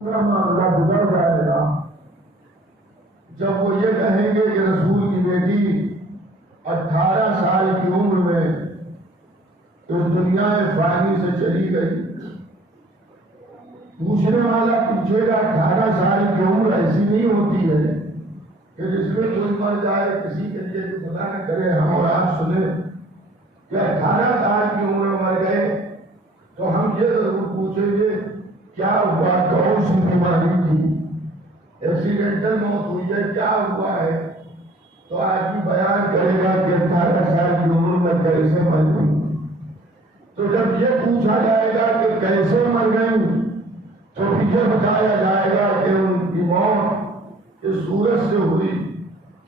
معاملہ گزر جائے گا جب وہ یہ کہیں گے کہ رسول کی بیٹی 18 سال کی عمر میں اس دنیا فانی سے چلی گئی. پوچھنے والا پوچھے گا 18 سال کی عمر ایسی نہیں ہوتی ہے کہ جس میں کوئی مر جائے. کسی کے لیے خدا نہ کرے ہم اور آپ سنیں کہ 18 سال کی عمر میں مر گئے تو ہم یہ ضرور پوچھیں گے کیا ہوا, کون سی بیماری تھی, ایکسیڈنٹل موت ہوئی ہے, کیا ہوا ہے. تو آدمی بیان کرے گا کہ 18 سال کی عمر میں کیسے مر گئی. تو جب یہ پوچھا جائے گا کہ کیسے مر گئی تو یہ بتایا جائے گا کہ ان کی موت اس صورت سے ہوئی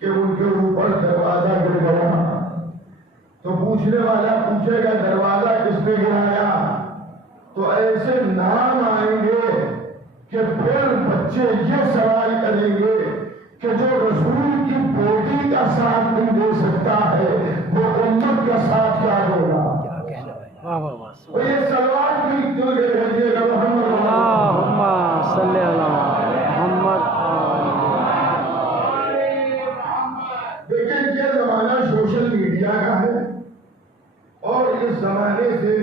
کہ ان کے اوپر دروازہ گر گیا. تو پوچھنے والا پوچھے گا دروازہ کس نے گرایا, تو ایسے نام آئیں گے کہ پھر بچے یہ سوال کریں گے کہ جو رسول کی بیٹی کا ساتھ نہیں دے سکتا ہے وہ امت کا ساتھ کیا ہوگا. تو یہ سوال بھی کیوں لے رہیے گا محمد اللہم صلی علی محمد. لیکن یہ زمانہ سوشل میڈیا کا ہے اور اس زمانے سے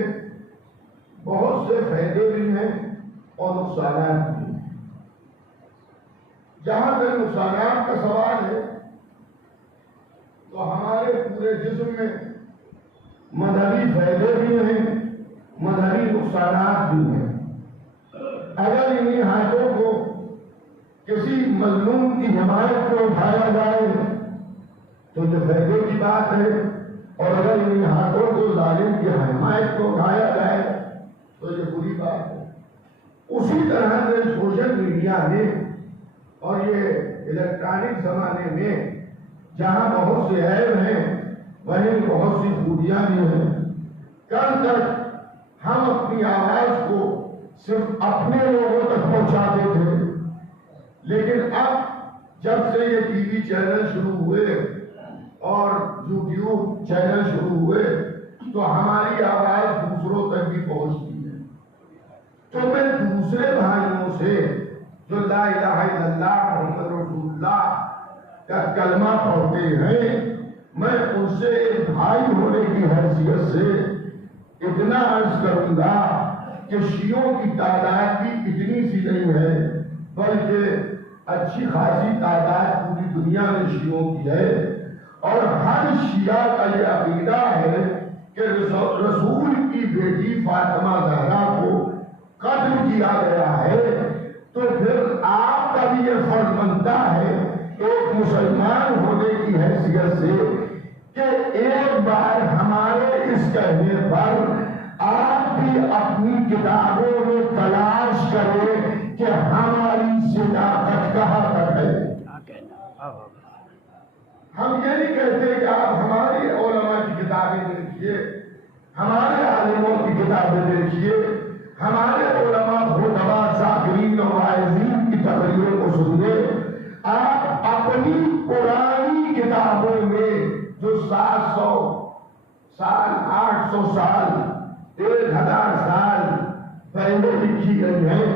بہت سے فائدے بھی ہیں اور نقصانات بھی ہیں. جہاں تک نقصانات کا سوال ہے تو ہمارے پورے جسم میں مذہبی فائدے بھی ہیں, مذہبی نقصانات بھی ہیں. اگر انہیں ہاتھوں کو کسی مظلوم کی حمایت کو اٹھایا جائے تو یہ فائدے کی بات ہے, اور اگر انہیں ہاتھوں کو ظالم کی حمایت کو اٹھایا جائے تو یہ بری بات ہے. اسی طرح سے سوشل میڈیا میں اور یہ الیکٹرانک زمانے میں جہاں بہت سے عیب ہیں وہیں بہت سی خوبیاں بھی ہیں. کل تک ہم اپنی آواز کو صرف اپنے لوگوں تک پہنچاتے تھے, لیکن اب جب سے یہ ٹی وی چینل شروع ہوئے اور یوٹیوب چینل شروع ہوئے تو ہماری آواز دوسروں تک بھی پہنچتی ہے. تو میں دوسرے بھائیوں سے جو لا الہ الا اللہ محمد رسول اللہ کا کلمہ پڑھتے ہیں, میں ان سے ایک بھائی ہونے کی حیثیت سے اتنا عرض کروں گا کہ شیعوں کی تعداد بھی اتنی سی نہیں ہے بلکہ اچھی خاصی تعداد پوری دنیا میں شیعوں کی ہے, اور ہر شیعہ کا یہ عقیدہ ہے کہ رسول کی بیٹی فاطمہ زہرا کو قتل کیا گیا ہے. تو پھر آپ کا بھی یہ فرض بنتا ہے ایک مسلمان ہونے کی حیثیت سے کہ ایک بار ہمارے اس کہنے پر آپ بھی اپنی کتابوں میں تلاش کریں کہ ہماری صداقت کہاں تک ہے. ہم یہ نہیں کہتے کہ آپ ہماری علماء کی کتابیں دیکھیے, ہمارے عالموں کی کتابیں دیکھیے, ہمارے علماء خطبہ ذاکرین و واعظین کی تقریروں کو سنیے. آپ اپنی پرانی کتابوں میں جو 700 سال 800 سال 1000 سال پہلے لکھی گئی ہیں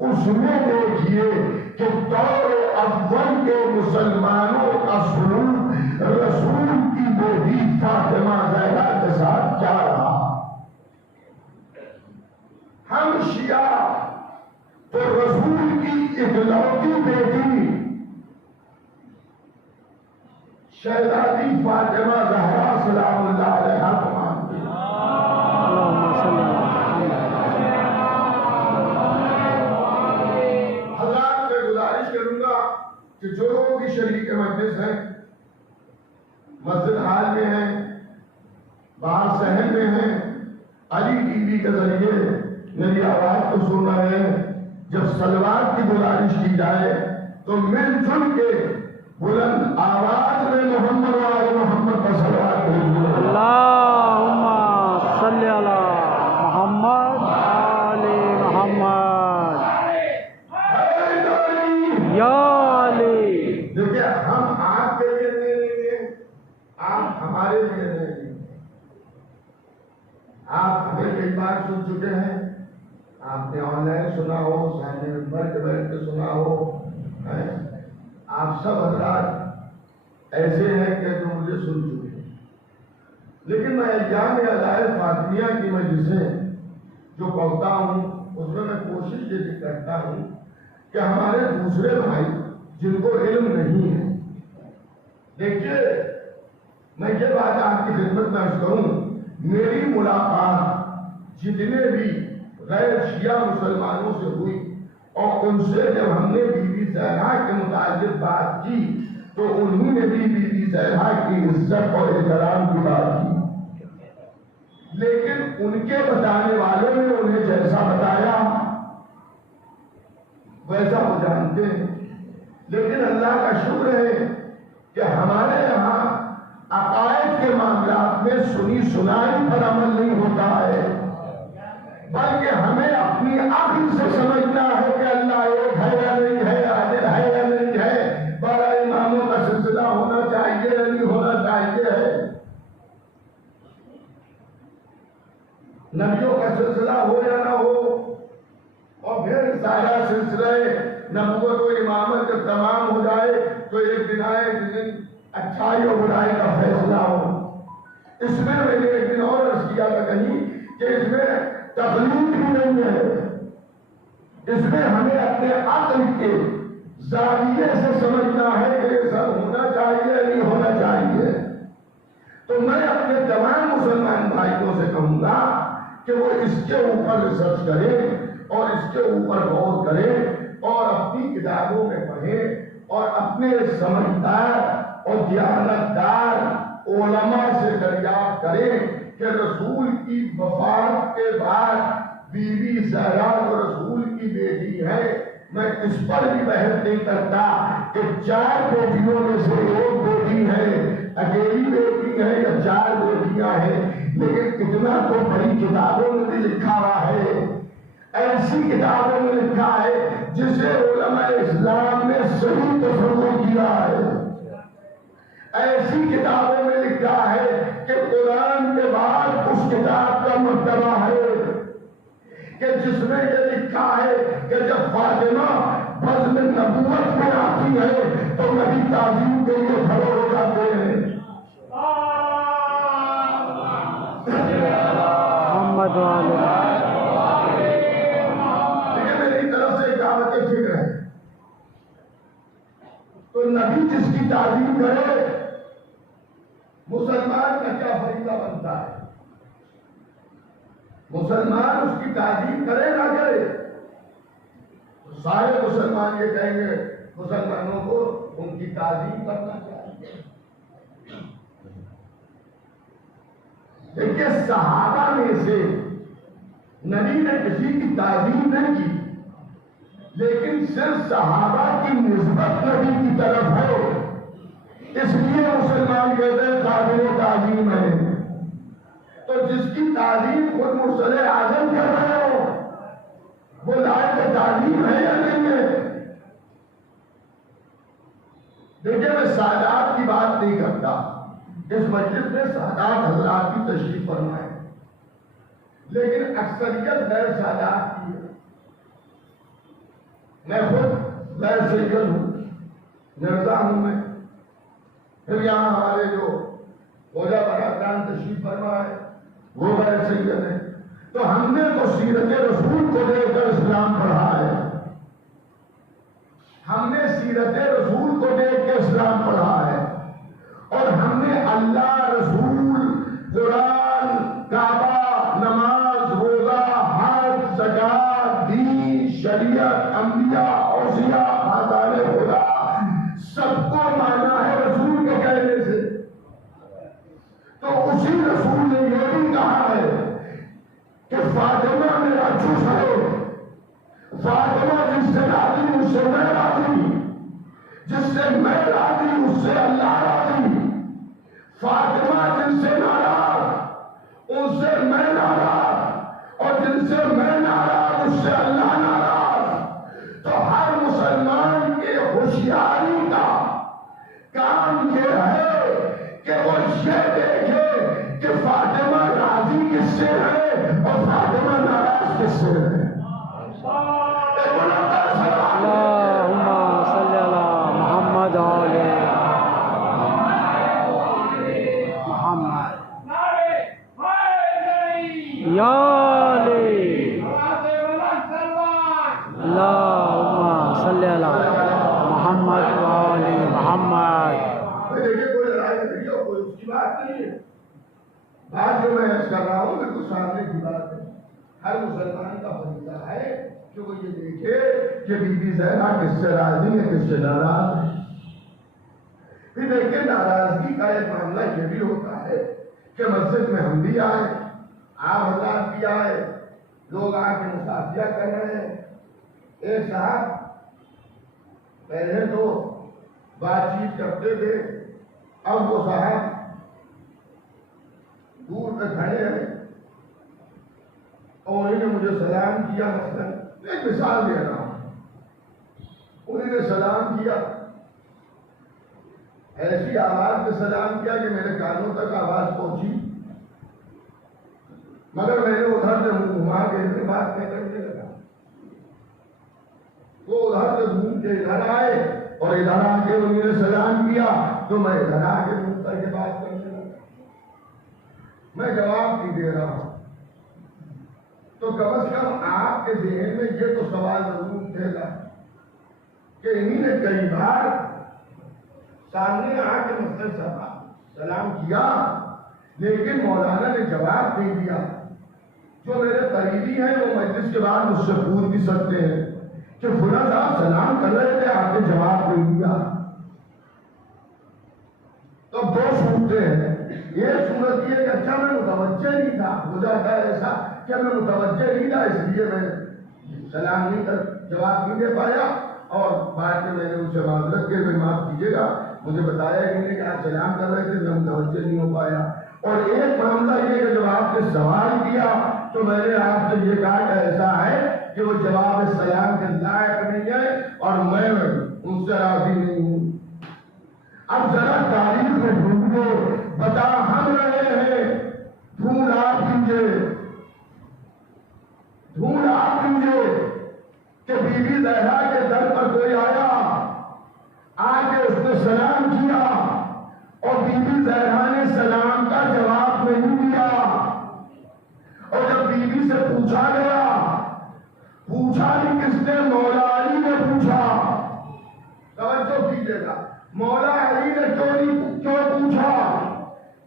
اس میں دیکھیے کہ دور اول کے مسلمانوں کا سلوک رسول کی بیٹی فاطمہ زہرا کے ساتھ کیا رہا. ہم شیعہ تو رسول کی اکلوتی بیٹی شہزادی فاطمہ زہرا سلام اللہ علیہا کو مانتے ہیں. حضرات میں گزارش کروں گا کہ جو لوگ بھی شریک مجلس ہیں, مسجد ہال میں ہیں, باہر صحن میں ہیں, علی ٹی وی کے ذریعے میری آواز کو سن رہے ہیں, جب صلوات کی گزارش کی جائے تو مل جل کے بلند آواز میں محمد و آل محمد پر صلوات بھیجیے. اللہم صلی علی محمد آل محمد یا علی. دیکھیے ہم آپ کے لیے نہیں لیں گے, آپ ہمارے لیے نہیں لیں گے. آپ ہمیں کئی بار سن چکے ہیں, آپ نے آن لائن سنا ہو, نے ممبر کے بیٹھ کے سنا ہو. آپ سب حضرات ایسے ہیں کہ جو مجھے سن چکے ہیں، لیکن میں ایام عزائر فاطمیہ کی مجلسیں جو پڑھتا ہوں اس میں کوشش یہ کرتا ہوں کہ ہمارے دوسرے بھائی جن کو علم نہیں ہے، دیکھیے میں یہ بات آپ کی خدمت میں عرض کروں، میری ملاقات جتنے بھی غیر شیعہ مسلمانوں سے ہوئی اور ان سے جب ہم نے بی بی زہرا کے متعلق بات کی تو انہوں نے بھی بی بی زہرا کی عزت اور احترام کی بات کی، لیکن ان کے بتانے والوں نے انہیں جیسا بتایا ویسا وہ جانتے ہیں. لیکن اللہ کا شکر ہے کہ ہمارے یہاں عقائد کے معاملات میں سنی سنائی پر عمل نہیں ہوتا ہے، بلکہ ہمیں اپنی عقل سے سمجھنا ہے کہ اللہ ایک ہے یا نہیں ہے، عادل ہے یا نہیں ہے، 12 اماموں کا سلسلہ ہونا چاہیے یا نہیں ہونا چاہیے ہے، نبیوں کا سلسلہ ہو یا نہ ہو، اور پھر سارا سلسلہ نبوت و امامت جب تمام ہو جائے تو ایک دن آئے جس دن اچھائی اور برائی کا فیصلہ ہو. اس میں میں نے ایک دن اور عرض کیا تھا کہیں کہ اس میں تقلید بھی نہیں ہے، اس میں ہمیں اپنے عقل کے زاویے سے سمجھنا ہے کہ یہ سب ہونا چاہیے نہیں ہونا چاہیے. تو میں اپنے تمام مسلمان بھائیوں سے کہوں گا کہ وہ اس کے اوپر ریسرچ کریں اور اس کے اوپر غور کریں اور اپنی کتابوں میں پڑھیں اور اپنے سمجھدار اور دیانتدار علماء سے دریافت کریں کہ رسول کی وفات کے بعد بی بی زہرا جو رسول کی بیٹی ہے، میں اس پر بھی بحث نہیں کرتا کہ 4 بیٹیوں میں سے ایک بیٹی ہے، اکیلی بیٹی ہے یا 4 بیٹیاں ہیں، لیکن اتنا تو بڑی کتابوں میں بھی لکھا ہوا ہے، ایسی کتابوں میں لکھا ہے جسے علماء اسلام نے صحیح تصور کیا ہے، ایسی کتابوں میں لکھا ہے کہ قرآن کے بعد اس کتاب کا مرتبہ ہے کہ جس میں یہ لکھا ہے کہ جب فاطمہ بزم نبوت میں آتی ہے تو نبی تعظیم کے لیے کھڑے ہو جاتے ہیں. محمد یہ میری طرف سے دعوت فکر ہے. تو نبی جس کی تعظیم کرے مسلمان کا کیا فریضہ بنتا ہے؟ مسلمان اس کی تعظیم کرے نہ کرے، سارے مسلمان یہ کہیں گے مسلمانوں کو ان کی تعظیم کرنا چاہیے. دیکھیے صحابہ میں سے نبی نے کسی کی تعظیم نہیں کی، لیکن صرف صحابہ کی نسبت نبی کی طرف ہے، اس لیے مسلمان کہتے ہیں قابل تعظیم ہے. تو جس کی تعظیم خود مرسل اعظم کر رہے ہو وہ لائق تعظیم ہے یا نہیں ہے؟ دیکھیے میں سادات کی بات نہیں کرتا، اس مجلس میں سادات حضرات کی تشریف فرما ہے، لیکن اکثریت غیر سادات کی ہے. میں خود غیر سید ہوں، مرزا ہوں میں، پھر یہاں ہمارے جو خواجہ برادران تشریف فرما ہے وہ غیر سید ہیں. تو ہم نے تو سیرت رسول کو دیکھ کر اسلام پڑھا ہے، ہم نے سیرت رسول کو دیکھ کے اسلام پڑھا ہے، اور ہم نے اللہ، رسول، قرآن، کعبہ، نماز، روزہ، حج، زکات، دین، شریعت، انبیاء، اوصیاء، آثار خدا سب کو مانا ہے رسول کے کہنے سے. تو اسی رسول نے یہ بھی کہا ہے کہ فاطمہ میرا چوس ہے، فاطمہ جس سے راضی اس سے میں راضی، جس سے میں راضی اس سے اللہ راضی، فاطمہ جن سے ناراض ان سے میں ناراض، اور جن سے میں ناراض اس سے اللہ ناراض. تو ہر مسلمان کے ہوشیاری کا کام یہ ہے کہ وہ یہ دیکھے کہ فاطمہ راضی کس سے ہے اور فاطمہ ناراض کس سے ہے. یہ دیکھے کہ بی بی زینب کس سے راضی ہے کس سے ناراض ہے. پھر دیکھیں ناراضگی کا ایک معاملہ یہ بھی ہوتا ہے کہ مسجد میں ہم بھی آئے, آپ حضرات بھی آئے, لوگ آ کے مصافحہ کر رہے ہیں. ایک صاحب پہلے تو بات چیت کرتے تھے, اب وہ صاحب دور پہ کھڑے ہیں اور انہیں مجھے سلام کیا. مثلا ایک مثال دے رہا ہوں, انہوں نے سلام کیا, ایسی آواز میں سلام کیا کہ میرے کانوں تک آواز پہنچی, مگر میں نے ادھر سے منہ گھما کے بات نہیں کرنے لگا. وہ ادھر سے گھوم کے ادھر آئے اور ادھر آ کے انہوں نے سلام کیا تو میں ادھر آ کے منہ کر کے بات کرنے لگا. میں جواب نہیں دے رہا ہوں تو کم از کم آپ کے ذہن میں یہ تو سوال ضرور اٹھے گا کہ انہی نے کئی بار سامنے آ کے مسجد سلام کیا لیکن مولانا نے جواب نہیں دیا. جو میرے قریبی ہیں وہ مجلس کے بعد مجھ سے پوچھ بھی سکتے ہیں کہ فلاں صاحب سلام کر رہے تھے, آپ نے جواب نہیں دیا. تو دو صورتیں ہیں. یہ صورت یہ کہ اچھا میں متوجہ نہیں تھا, ہو جاتا ہے ایسا کہ میں متوجہ نہیں تھا اس لیے میں سلام نہیں کر جواب نہیں دے پایا, اور بعد میں نے ان سے معذرت کے میں معاف کیجیے گا مجھے بتایا کہ آپ سلام کر رہے تھے میں متوجہ نہیں ہو پایا. اور ایک معاملہ یہ کہ جب آپ نے سوال کیا تو میں نے آپ سے یہ کہا کہ ایسا ہے کہ وہ جواب سلام کے لائق نہیں ہے اور میں ان سے راضی نہیں ہوں. اب ذرا تاریخ میں ڈھونڈو, بتا ہم رہے ہیں, ڈھونڈ آپ کیجیے, ڈھونڈ آپ کیجیے کہ بی بی زہرا کے در پر کوئی آیا, آ کے اس نے سلام کیا اور بی بی زہرا نے سلام کا جواب نہیں دیا. اور جب بی بی سے پوچھا گیا, پوچھا نہیں کس نے, مولا علی نے پوچھا. توجہ کیجیے گا, مولا علی نے کیوں پوچھا؟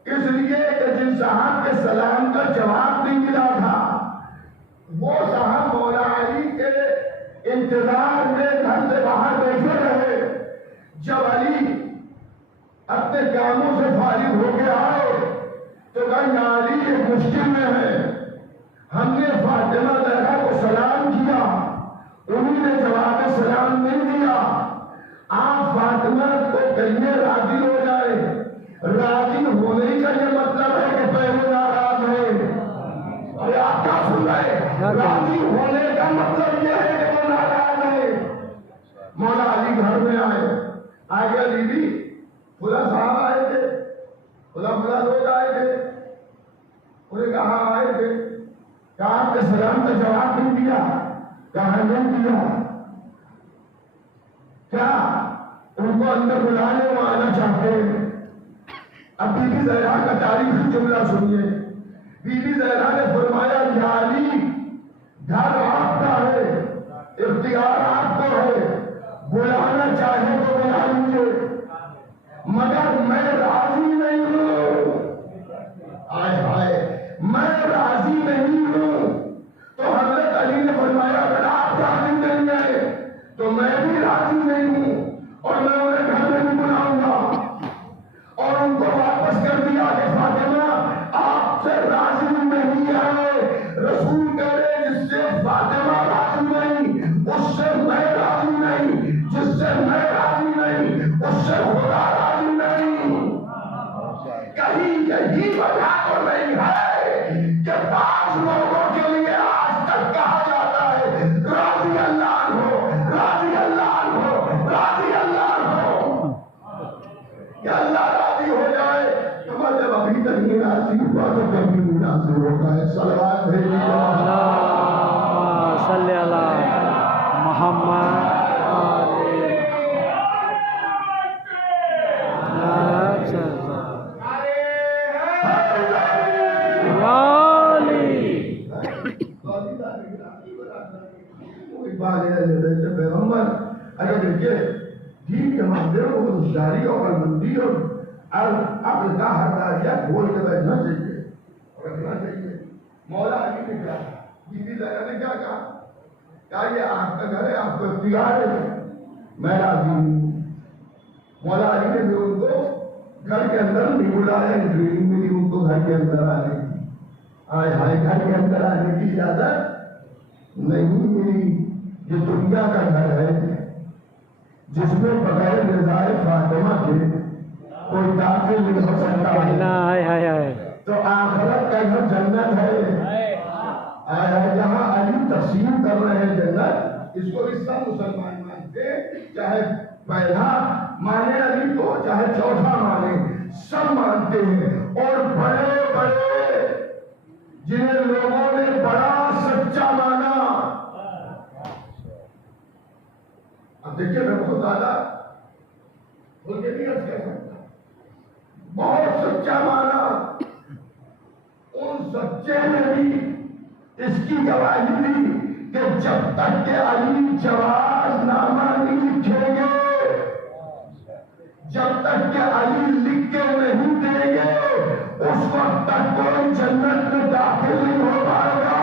اس لیے کہ جن صاحب کے سلام کا جواب نہیں ملا تھا وہ صاحب مولا علی کے انتظار میں گھر سے باہر بیٹھے رہے. جب علی اپنے کاموں سے فارغ ہو کے آئے تو کہا علی ایک مشکل میں ہے, ہم نے فاطمہ زہرا کو سلام کیا, انہوں نے جواب سلام نہیں دیا. آپ فاطمہ کو کہیے راضی ہو جائے. راضی ہونے کا یہ مطلب ہے کہ پہلے ناراض ہے. ارے آپ کیا سن رہے, راضی ہونے کا مطلب یہ ہے کہ وہ ناراض ہے. مولا علی گھر میں آئے, آگے بی بی فلاں صاحب آئے تھے, فلاں لوگ آئے تھے. انہیں کہا آئے تھے, کہا آپ کے سلام کا جواب نہیں دیا, کہا نہیں دیا. کیا ان کو اندر بلانے وہ آنا چاہتے ہیں؟ اب بی بی زہرا کا تاریخی جملہ سنیے. بی بی زہرا نے فرمایا یا علی گھر آپ کا ہے, اختیار آپ کو ہے, بلانا چاہے تو بلا لیجیے, مگر میں راضی نہیں ہوں. آئے ہائے, میں راضی نہیں ہوں. تو حضرت علی نے فرمایا اگر آپ راضی نہیں ہیں تو میں بھی راضی نہیں ہوں اور میں انہیں گھر میں نہیں بلاؤں گا. اور ان کو واپس کر دیا کہ فاطمہ آپ سے راضی نہیں آئے. رسول کہہ رہے جس سے فاطمہ راضی نہیں اس سے میں راضی نہیں, جس سے میں راضی نہیں اس سے خدا راضی نہیں. کہیں یہی وجہ تو نہیں ہے کہ بعض لوگوں کے لیے آج تک کہا جاتا ہے راضی اللہ ہو, راضی اللہ ہو, راضی اللہ ہو. کہ اللہ راضی ہو جائے تو جب ابھی تک نہیں راضی ہوا تو کبھی نہیں راضی ہوتا ہے. صلوات بھیجیے صلی اللہ محمد پیغمبر اگر دیکھیے دین کے معاملے کو ہوشیاری اور مندی اور عقل کا ہر داریہ کھول کے بیٹھنا چاہیے, رکھنا چاہیے. مولا علی نے کیا, بی بی زہرا نے کیا کہا, کہا یہ آپ کا گھر ہے، آپ کو اختیار ہے، میں راضی ہوں۔ مولا علی نے بھی ان کو گھر کے اندر نہیں بلایا، ٹریننگ ملی ان کو گھر کے اندر آنے کی، آئے ہائے گھر کے اندر آنے کی اجازت نہیں ملی۔ یہ دنیا کا گھر ہے جس میں بغیر رضائے فاطمہ کے کوئی داخل نہیں ہو سکتا کہنا ہے۔ تو آخرت کا گھر جنت ہے، جہاں علی تقسیم کر رہے ہیں جنت، اس کو بھی سب مسلمان مانتے، چاہے پہلا مانے علی کو چاہے چوتھا مانے، سب مانتے ہیں۔ اور بڑے بڑے جنہیں لوگوں نے بڑا سچا مانا، اب دیکھیے میں بہت زیادہ بول کے نہیں کہہ سکتا، بہت سچا مانا، ان سچے نے بھی اس کی گواہی دی کہ جب تک کہ علی جواز نامہ نہیں لکھیں گے، جب تک کہ علی لکھ کے نہیں دیں گے، اس وقت تک کوئی جنت میں داخل نہیں ہو پائے گا۔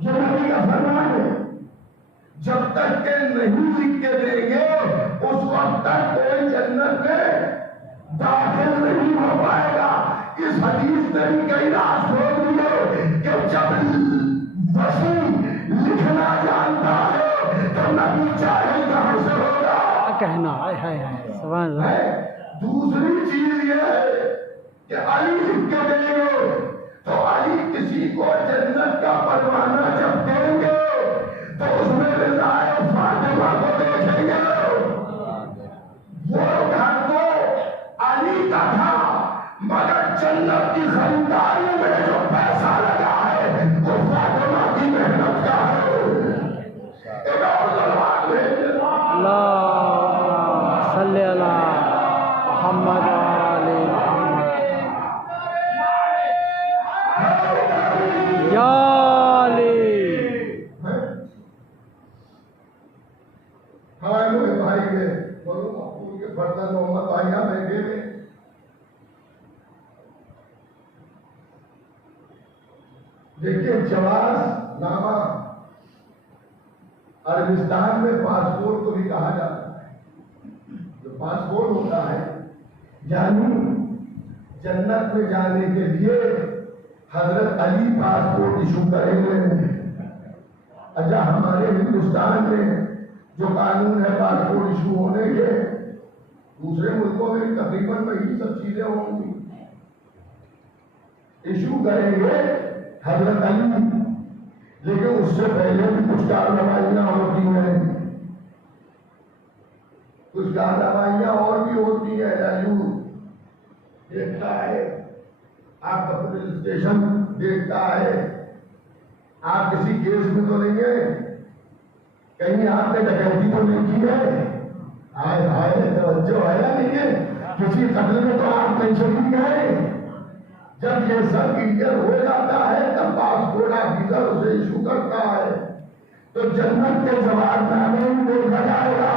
یہ نبی کا فرمان ہے، جب تک کہ نہیں لکھ کے دیں گے اس وقت تک کوئی جنت میں داخل نہیں ہو پائے گا۔ اس حدیث نے بھی کئی راز کھول دیے کہ جب وسیع لکھنا جانتا ہے تو نبی چاہے کہاں سے ہوگا کہنا سبحان اللہ۔ دوسری چیز یہ ہے کہ علی لکھ کے دیں گے تو علی کسی کو جنت کا پروانہ جب دیں گے تو اس میں رضائے فاطمہ کو دیکھیں گے۔ وہ گھر تو علی کا تھا مگر جنت کی خریداری میں جو پیسہ لگا ہے وہ فاطمہ کی محنت کا ہے۔ ایک اور ضرورت ہے اللہم صلی علی محمد وآل محمد یا ہمارے بھائی کے بولو مقبول کے فرزند محمد بھائیاں بیٹھے میں دیکھیے جواز نامہ عربستان میں پاسپورٹ کو بھی کہا جاتا ہے۔ جو پاسپورٹ ہوتا ہے یعنی جنت میں جانے کے لیے حضرت علی پاسپورٹ ایشو کریں گے۔ اچھا ہمارے ہندوستان میں جو قانون ہے پاسپورٹ ایشو ہونے کے، دوسرے ملکوں میں تقریباً وہی سب چیزیں ہوں گی، ایشو کریں گے حضرت علی، لیکن اس سے پہلے بھی کچھ کارروائیاں ہوتی ہیں، کچھ کارروائیاں اور بھی ہوتی ہیں۔ علی دیکھتا ہے، آپ کا پولیس اسٹیشن دیکھتا ہے، آپ کسی کیس میں تو نہیں ہے، کہیں آپ نے ڈکیتی تو نہیں کی ہے، آئے ہائے توجہ ہے یا نہیں ہے، کسی قتل میں تو آپ نہیں شریک ہیں۔ جب یہ سب کلیئر ہو جاتا ہے تب پاسپورٹ آفیسر اسے ایشو کرتا ہے، تو جنت کے جواز نامے میں دیکھا جائے گا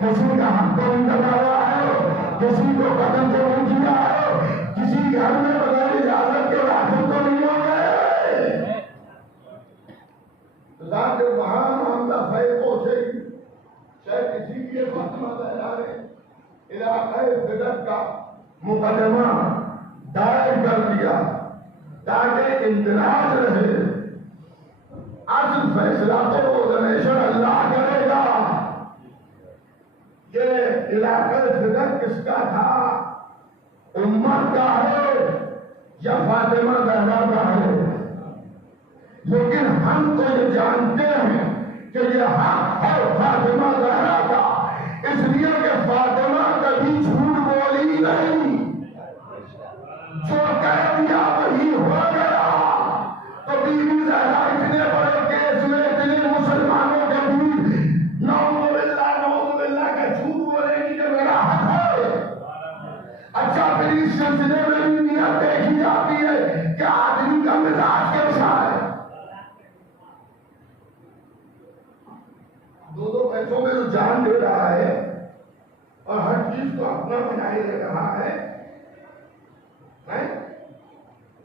کسی کا حق تو نہیں دبایا ہے، کسی کو قتل تو نہیں کیا ہے، کسی گھر میں بغیر اجازت کے داخل تو نہیں ہو گئے۔ صاحب جب وہاں معاملہ فیل پہنچے گی، شاید کسی کے فاطمہ زہرا نے علاقہ فدق کا مقدمہ دائر کر دیا تاکہ اندراج رہے، اصل فیصلہ تو آرگنائزیشن اللہ کرے گا۔ یہ علاقہ فدق کس کا تھا؟ امت کا ہے یا فاطمہ زہرا کا ہے؟ لیکن ہم تو یہ جانتے ہیں کہ یہ حق ہے فاطمہ زہرا کا، اس لیے کہ فاطمہ کبھی جھوٹ بولی نہیں، جو کہہ دیا وہی ہو گیا۔ تو بی بی زہرا اتنے بڑے کیس میں اتنے مسلمانوں کے بیچ نعوذ باللہ کا جھوٹ بولے گی کہ میرا حق ہے۔ اچھا پھر اس سلسلے میں بھی نیت دیکھی جاتی ہے کہ آدمی کا مزاج کیسا ہے۔ دو پیسوں میں جو جان دے رہا ہے اور ہر چیز کو اپنا بنائے دے رہا ہے،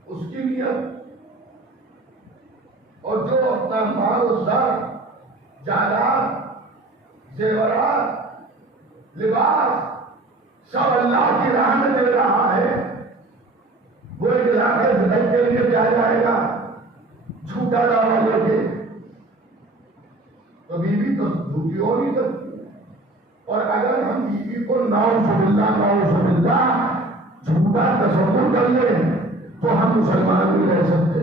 اس کی نیت، اور جو اپنا مال و زر جائیداد، زیورات، لباس سب اللہ کی راہ میں دے رہا ہے، وہ ایک علاقے زندگی کے لیے کیا جائے گا جھوٹا دعویٰ لے کے، تو بیوی تو جھوٹی ہو نہیں سکتی. اور اگر ہم بیوی کو نعوذ باللہ جھوٹا تصور کر لیں تو ہم مسلمان نہیں رہ سکتے.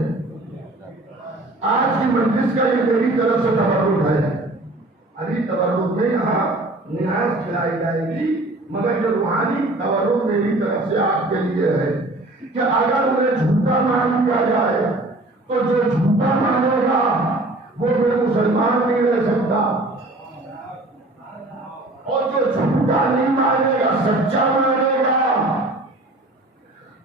آج کی مجلس کا یہ میری طرف سے تبرک ہے. ابھی تبرک میں یہاں نیاز کھلائی جائے گی، مگر یہ روحانی تبرک میری طرف سے آپ کے لیے ہے کہ اگر انہیں جھوٹا مان لیا جائے تو جو جھوٹا مانے گا وہ پھر مسلمان نہیں رہ سکتا، اور جو جھوٹا نہیں مانے گا سچا مانے گا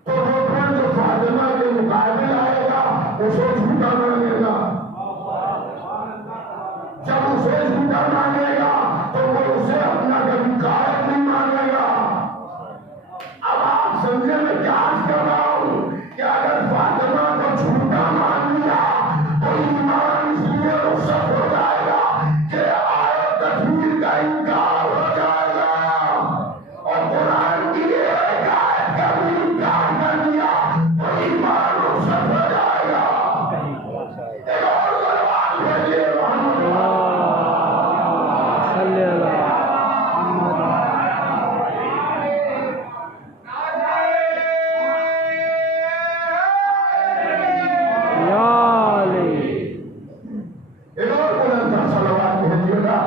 تو وہ پھر جو فاطمہ کے مقابل آئے گا اسے جھوٹا مانے گا. جب اسے جھوٹا مانے گا تو وہ اسے اپنا کبھی قائد نہیں مانے گا. اب آپ سمجھے میں کیا عرض کر رہا ہوں کہ اگر فاطمہ کو جھوٹا مان لیا تو ایمان اس لیے رخصت ہو جائے گا کہ آئے تکفیر کا انکار ہو جائے گا، اور قرآن کی ایک آیت کا بھی انکار کر دیا تو ایمان رخصت ہو جائے گا. ایک اور بات بھیجیے صلی اللہ محمد. یا علی ایک اور بلند تر صلوات بھیجیے گا.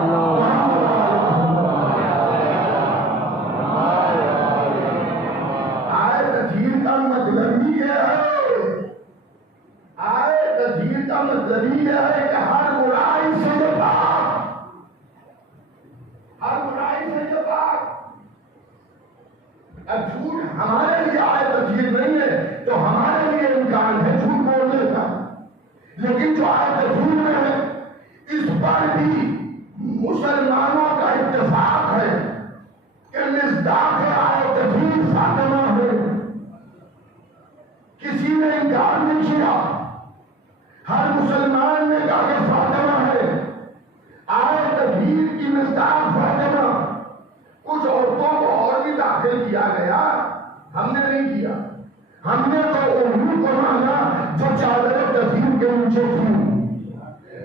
آئے تطہیر کا مطلب ہی ہے، آئے تطہیر کا مطلب ہی ہے کہ ہر برائی سے یہ پاک، ہر برائی سے یہ پاک. اب جھوٹ ہمارے لیے آئے تطہیر نہیں ہے تو ہمارے لیے امکان ہے جھوٹ بولنے کا، لیکن جو آئے تطہیر میں ہے اس پر بھی مسلمانوں کا اتفاق ہے کہ مصداق آئے تطہیر فاطمہ ہے. کسی نے انکار نہیں کیا، ہر مسلمان نے کہا کہ فاطمہ ہے. آئے تطہیر کی مصداق فاطمہ. کچھ عورتوں کو اور بھی داخل کیا گیا، ہم نے نہیں کیا. ہم نے تو انہیں کو مانا جو چادر تطہیر کے نیچے تھی،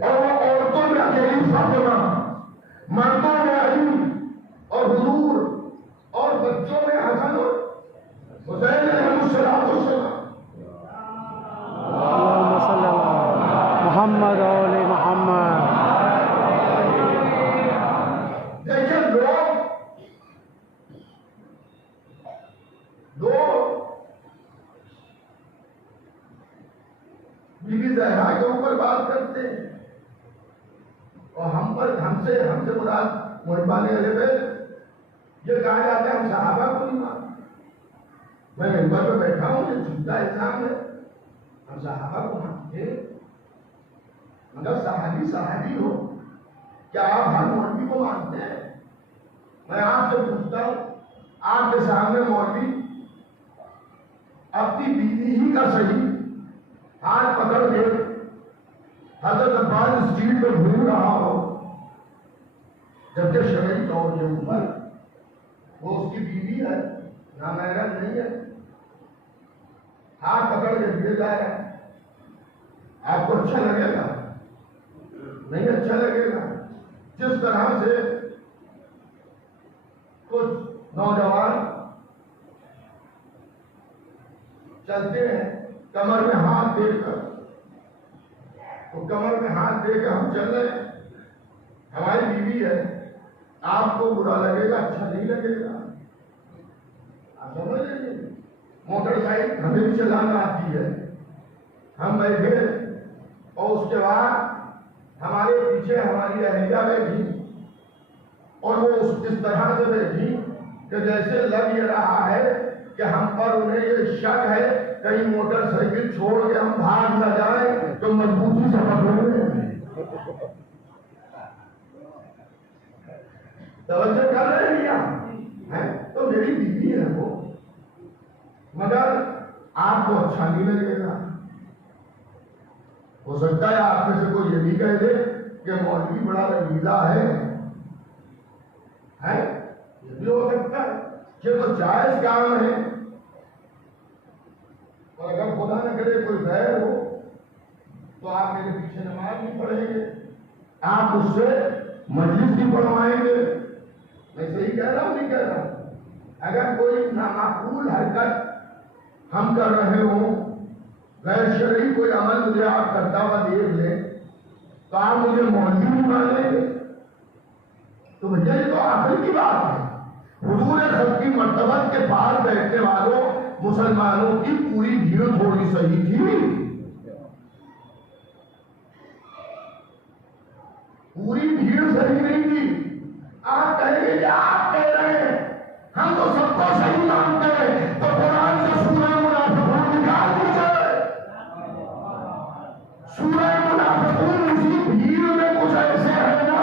اور وہ عورتوں میں اکیلی فاطمہ، مردوں میں علی اور حضور، اور بچوں میں حسن اور حسین علیہ السلام. اللہم صلی اللہ محمد و آل محمد. دیکھیں لوگ بی بی زہرا کے اوپر بات کرتے ہیں اور ہم سے مراد محبان اہل بیت یہ کہا جاتا ہے ہم صحابہ کو نہیں مانتے. میں ممبر پہ بیٹھا ہوں، یہ جھوٹا الزام ہے. ہم صحابہ کو مانتے ہیں، مگر صحابی ہو، کیا آپ ہر مولوی کو مانتے ہیں؟ میں آپ سے پوچھتا ہوں، آپ کے سامنے مولوی اپنی بیوی ہی کا صحیح ہاتھ پکڑ کے حضرت عباس اسٹریٹ پہ گھوم رہا ہو، جبکہ شرعی طور کے اوپر وہ اس کی بیوی ہے، نامحرم نہیں ہے، ہاتھ پکڑ کے دیے جا رہا ہے، آپ کو اچھا لگے گا؟ نہیں اچھا لگے گا. جس طرح سے کچھ نوجوان چلتے ہیں کمر میں ہاتھ دے کر، تو کمر میں ہاتھ دے کے ہم چل رہے ہیں، ہماری بیوی ہے، آپ کو برا لگے گا؟ اچھا نہیں لگے گا. آپ سمجھ لیجیے. موٹر سائیکل ہمیں بھی چلانا آتی ہے، ہم بیٹھے اور اس کے بعد ہمارے پیچھے ہماری اہلیہ بیٹھی اور وہ اس طرح سے بیٹھی کہ جیسے لگ یہ رہا ہے کہ ہم پر انہیں یہ شک ہے کہیں موٹر سائیکل چھوڑ کے ہم بھاگ نہ جائیں تو مضبوطی سے پکڑیں. توجہ کر رہے ہیں تو میری بیوی ہے وہ، مگر آپ کو اچھا نہیں لگے گا. ہو سکتا ہے آپ میں سے کوئی یہ بھی کہہ دے کہ مولوی بڑا رنگیلا ہے، یہ بھی ہو سکتا ہے کہ تو جائز کام ہے، اور اگر خدا نہ کرے کوئی غیر ہو تو آپ میرے پیچھے نماز نہیں پڑھیں گے، آپ اس سے مجلس نہیں پڑھوائیں گے۔ میں صحیح کہہ رہا ہوں نہیں کہہ رہا ہوں؟ اگر کوئی نامعقول حرکت ہم کر رہے ہوں، غیر شرعی کوئی عمل مجھے آپ کرتا ہوا دیکھ لیں تو آپ مجھے مولوی نہیں مانیں گے؟ تو بھیا یہ تو آخر کی بات ہے۔ حضور خود کی مرتبت کے پاس بیٹھنے والوں مسلمانوں کی پوری بھیڑ تھوڑی صحیح تھی، پوری بھیڑ صحیح نہیں تھی۔ آپ کہیں گے کہ آپ کہہ رہے ہیں ہم تو سب کو صحیح مانتے ہیں، تو قرآن سے سورہ منافقون نکال دیجیے۔ سورہ منافقون اسی بھیڑ میں کچھ ایسے ہے نا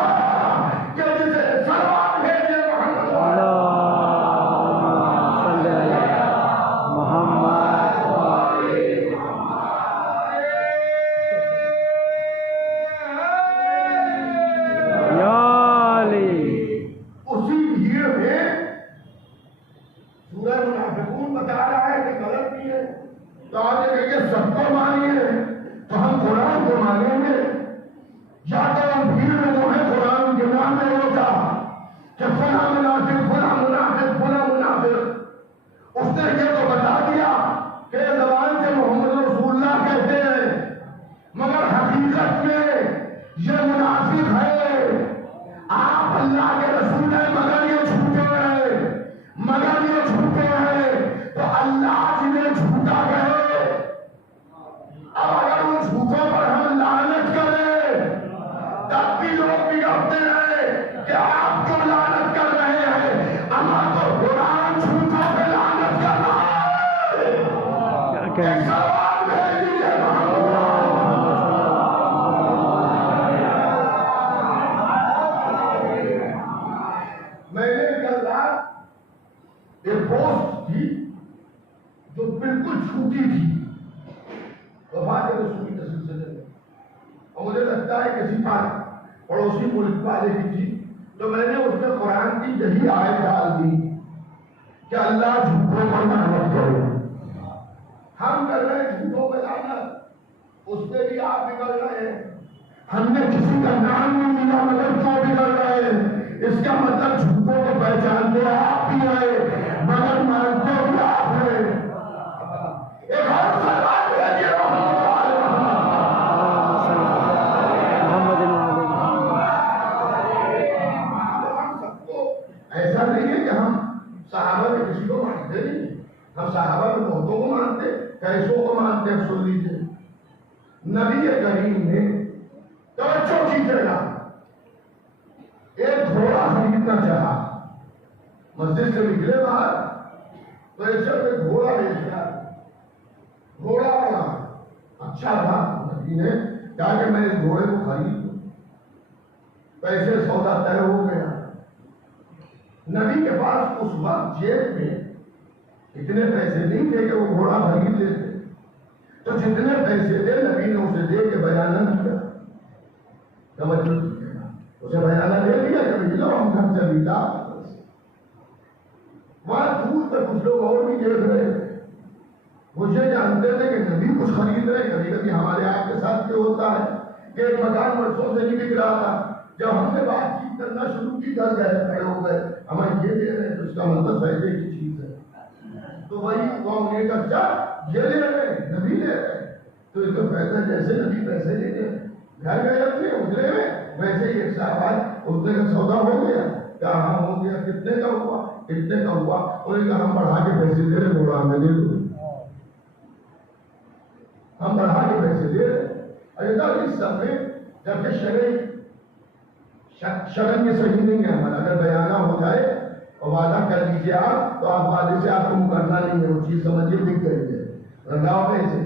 کہ جسے سلوات بھیجے محمد تو آپ یہ کہیں گے سب کو مانیے تو ہم قرآن کو مانیں گے، یا تو ہم بھیڑ میں وہ ہے قرآن کے نام میں ہوتا کہ فلاں منافق فلاں منافق فلاں منافق، اس نے یہ تو بتا دیا کہ زبان سے محمد رسول اللہ کہتے ہیں مگر حقیقت میں یہ منافق ہے، آپ اللہ کے رسول ہیں مگر یہ جھوٹے ہیں، مگر یہ جھوٹے ہیں، تو اللہ جنہیں جھوٹا کہے اب اگر ان جھوٹوں پر ہم لعنت کریں تب بھی لوگ بگڑتے ہیں کہ آپ کیوں لعنت کر رہے ہیں، اما تو قرآن جھوٹوں پہ لعنت کر رہا ہے۔ ایک سوال بھیج دیجیے میں نے کل رات ایک پوسٹ تھی جو بالکل چھوٹی تھی وفات رسول کے سلسلے میں، اور مجھے لگتا ہے کسی پڑوسی ملک والے کی تھی، تو میں نے اس میں قرآن کی یہی آیت ڈال دی کہ اللہ جھوٹوں پر لعنت کرے۔ ہم کر رہے ہیں جھوٹوں پہ لعنت، اس پہ بھی آپ بگڑ رہے ہیں۔ ہم نے کسی کا نام نہیں لیا مگر کیوں بگڑ رہے ہیں؟ اس کا مطلب جھوٹوں کو پہچانتے آپ بھی ہیں مگر مانتے بھی آپ ہیں۔ ایک اور سوال بھیجیے ایسا نہیں ہے کہ ہم صحابہ میں کسی کو مانتے نہیں، ہم صحابہ میں بہتوں کو مانتے، کیسوں کو مانتے ہیں، سن لیجیے۔ نبی کریم نے توجہ کیجیے گا، ایک گھوڑا خریدنا چاہا، مسجد سے نکلے باہر تو ایسے ایک گھوڑا لے لیا، گھوڑا بڑا اچھا تھا، نبی نے کہا کہ میں اس گھوڑے کو خرید لوں، پیسے سودا طے ہو گیا۔ نبی کے پاس اس وقت جیب میں اتنے پیسے نہیں تھے کہ وہ گھوڑا خرید لیتے، تو جتنے پیسے تھے نبی نے اسے دے کے بیانہ کیا، توجہ کیجیے گا، اسے بیانہ دے دیا کہ لو ہم گھر سے خریدا۔ وہاں دور تک کچھ لوگ اور بھی دیکھ رہے تھے، مجھے جانتے تھے کہ نبی کچھ خرید رہے۔ کبھی کبھی ہمارے آپ کے ساتھ کیا ہوتا ہے کہ ایک مکان برسوں سے نہیں بک رہا تھا، جب ہم نے بات چیت کرنا شروع کی گھر گئے کھڑے ہو گئے، ہمیں یہ دے رہے ہیں تو اس کا مطلب فائدے کی چیز ہے، تو وہی قوم نے کہا اچھا یہ لے رہے ہیں نبی لے رہے ہیں تو اس کا فائدہ، جیسے نبی پیسے لے رہے گھر گئے اپنے اجرے میں، ویسے ہی ایک صاحب آج اتنے کا سودا ہو گیا، کہا ہاں ہو گیا، کتنے کا ہوا، کتنے کا ہوا، انہوں نے کہا ہم بڑھا کے پیسے دے رہے، گھوڑا ہمیں دے دو، ہم بڑھا کے پیسے دے رہے۔ ایسا اس سب میں جبکہ شرن یہ صحیح نہیں ہے، اگر بیانہ ہو جائے اور وعدہ کر لیجیے آپ تو آپ وعدے سے آپ کو مکرنا نہیں ہے، وہ چیز سمجھیے بک گئی ہے، رنگاؤ پیسے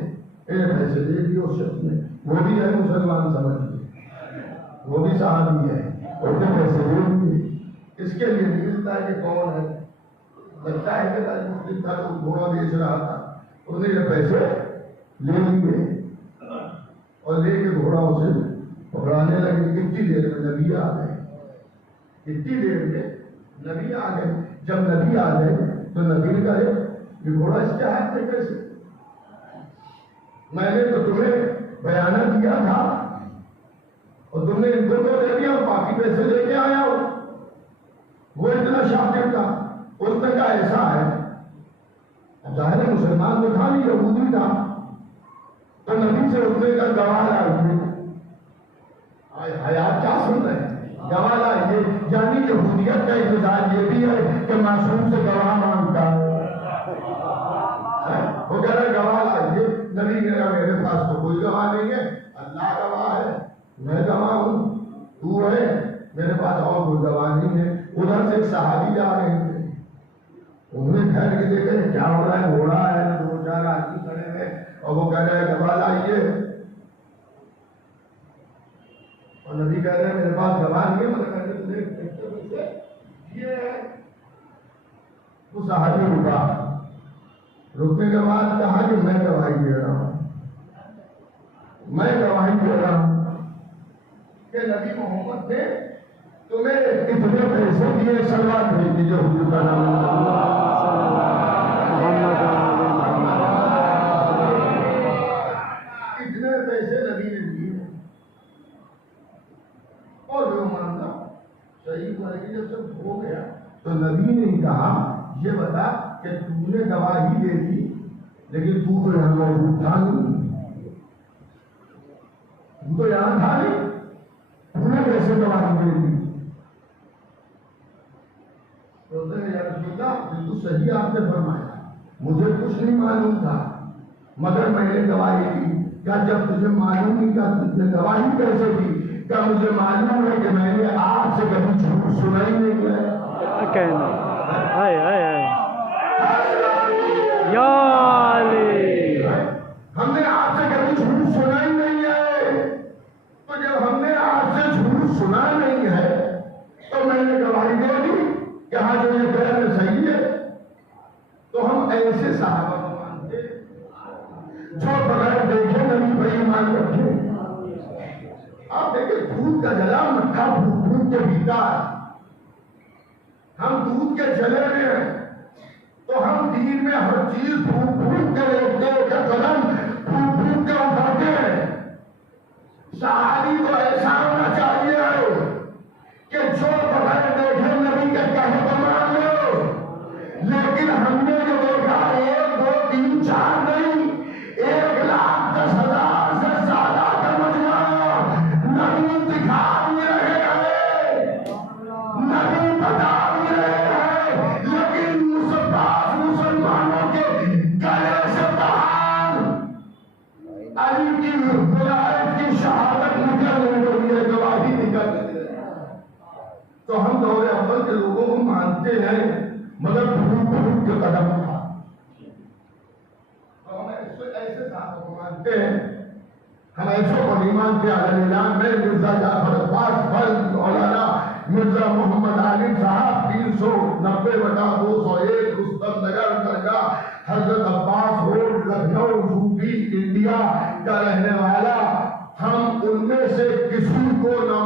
پیسے دے دیے اس شخص نے، وہ بھی ہے مسلمان سمجھیے، وہ بھی صحابی ہے، اس نے پیسے دے دیے، اس کے لیے ملتا ہے کہ کون ہے، لگتا ہے کہ مسلم تھا تو گھوڑا بیچ رہا تھا، اس نے یہ پیسے لے لیے اور لے کے گھوڑا اسے پکڑانے لگے. کتنی دیر میں نبی آ گئے, کتنی دیر میں نبی آ گئے. جب نبی آ گئے تو نبی نے کہا یہ گھوڑا اس کے ہاتھ میں کیسے؟ میں نے تو تمہیں بیانہ کیا تھا اور تم نے ان کو تو دے دیا, باقی پیسے لے کے آیا ہو. وہ اتنا شاکر تھا, اس نے کہا ایسا ہے. اب ظاہر ہے مسلمان تو تھا نہیں, یہودی تھا. تو نبی سے اتنے کا گواہ لائیے. حیات کیا سن رہے ہیں؟ گواہ لائیے. یعنی یہودیت کا ایک مزاج یہ بھی ہے کہ معصوم سے گواہ مانگتا ہے. وہ کہہ رہے گواہ لائیے. نبی کہہ رہا میرے پاس تو کوئی گواہ نہیں ہے, اللہ گواہ ہے, میں گواہ ہوں, تو ہے, میرے پاس اور کوئی گواہ نہیں ہے. ادھر سے ایک صحابی جا رہے تھے, انہوں نے ٹھہر کے دیکھا کیا ہو رہا ہے, گھوڑا ہے, 2-4 آدمی کھڑے ہوئے اور وہ کہہ رہے گواہ لائیے. اور نبی کہہ رہے ہیں میرے پاس گواہ نہیں ہے. یہ ہے وہ صحابی رکا. رکنے کے بعد کہا کہ میں گواہی دے رہا ہوں, میں گواہی دے رہا ہوں کہ نبی محمد نے تمہیں اتنے پیسے دیے, سلوات بھیج دیجیے حضور کا نام. اتنے پیسے نبی نے دیے اور جو ماننا صحیح ہوا. لیکن جب سب ہو گیا تو نبی نے کہا یہ بتا کہ تو نے گواہی دے دی لیکن تو تو یہاں موجود تھا نہیں, تو یہاں تھا نہیں, تو نے کیسے گواہی دے دی؟ تو یا رسول اللہ بالکل صحیح آپ نے فرمایا, مجھے کچھ نہیں معلوم تھا مگر میں نے گواہی دی. کیا جب تجھے معلوم نہیں تھا تجھ نے گواہی کیسے دی؟ کیا مجھے معلوم ہے کہ میں نے آپ سے کبھی جھوٹ سنا ہی نہیں ہے. ہم نے آپ سے کبھی جھوٹ سنا ہی نہیں ہے. تو جب ہم نے آپ سے جھوٹ سنا نہیں ہے تو میں نے گواہی دے دی کہ ہاں جو یہ کہہ رہے صحیح ہے. تو ہم ایسے صحابہ کو مانتے جو بغیر دیکھے نبی پر ایمان رکھے. آپ دیکھیں دودھ کا جلا مٹھا پھوٹ کے پیتا ہے. ہم دودھ کے جلے میں ہیں تو ہم دین میں ہر چیز پھوٹ کے روکتے ہیں, قدم پھوٹ کے اٹھاتے ہیں. صحابی کو ایسا ہونا چاہیے کہ جو بغیر دیکھے نبی کے کہے کو مان لو. لیکن ہم نے جو دیکھا 1 2 3 4 نہیں, 1,10,000 سے زیادہ کا مجموعہ نبی دکھا بھی رہے ہیں, نبی بتا بھی رہے ہیں, لیکن مسلمانوں کے گلے سے باہر علی کی ولایت کی شہادت نکل رہی ہے, گواہی نکل رہی ہے. تو ہم دور اول کے لوگوں کو مانتے ہیں مگر پھوٹ کے قدم اٹھا. ہم ایسے صاحب کو مانتے ہیں, ہم ایسوں کو نہیں مانتے. اعلان میں مرزا جعفر عباس فل مولانا مرزا محمد عالم صاحب 390/201 رستم نگر درگاہ حضرت عباس روڈ لکھنؤ یوپی انڈیا کا رہنے والا. ہم ان میں سے کسی کو نہ